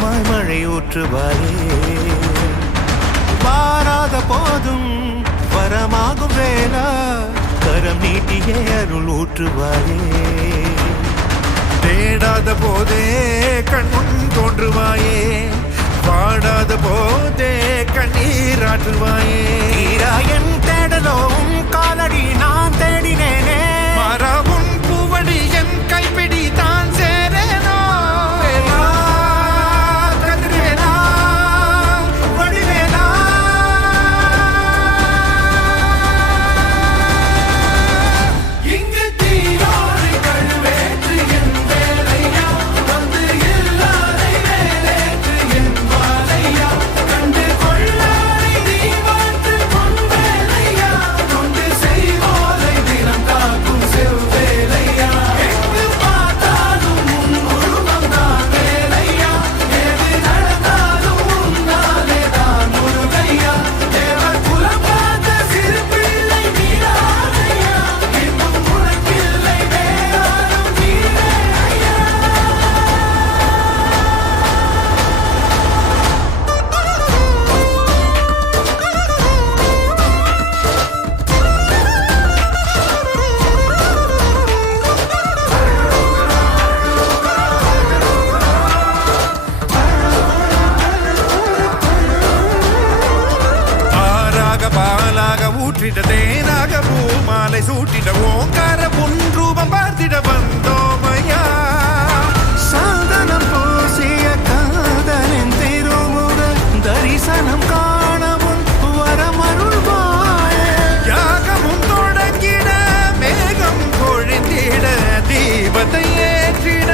வரமாய் மழை ஊற்றுவாயே வாராத போதும் வரமாகும் வேளா கரம் நீட்டியே அருள் ஊற்றுவாயே தேடாத போதே கண்முன் தோன்றுவாயே பாடாத போதே கண்ணீராற்றுவாயே என் தேடலும் காலடி நான் தேடினேனே மாறாவும் பூவடி என் கைப்பிடி தான் சேரேனோ கதிரேனா வடிவேனா இங்கு தீயோடு கழுவேற்று என் வேலையா வந்து இல்லாதை வேலேற்று என் வாழையா கண்டு கொள்ளாரை நீ வாழ்த்து பொன் வேலையா கொண்டு செய்வோலை தினம் காக்கும் செவ்வேலையா எங்கு பார்த்தாலும் உன் உருவம் தான் வேலையா எது நடந்தாலும் உன்னாலே தான் முருகையா தேவர் குலம் பார்த்த சிறு பிள்ளை நீராதையா இன்னும் உனக்கில்லை வேறாரும் நீரே ஐயா ஆறாக பாலாக ஊற்றிட தேனாக பூமாலை சூட்டிட ஓங்கார பொன் ரூபம் பார்த்திட வந்தோமையா சாதனம் பூசிய காதலின் திருமுக தரிசனம் காணவும் வரமருள்வாயே யாகமும் தொடங்கிட மேகம் பொழிந்திட தீபத்தை ஏற்றிட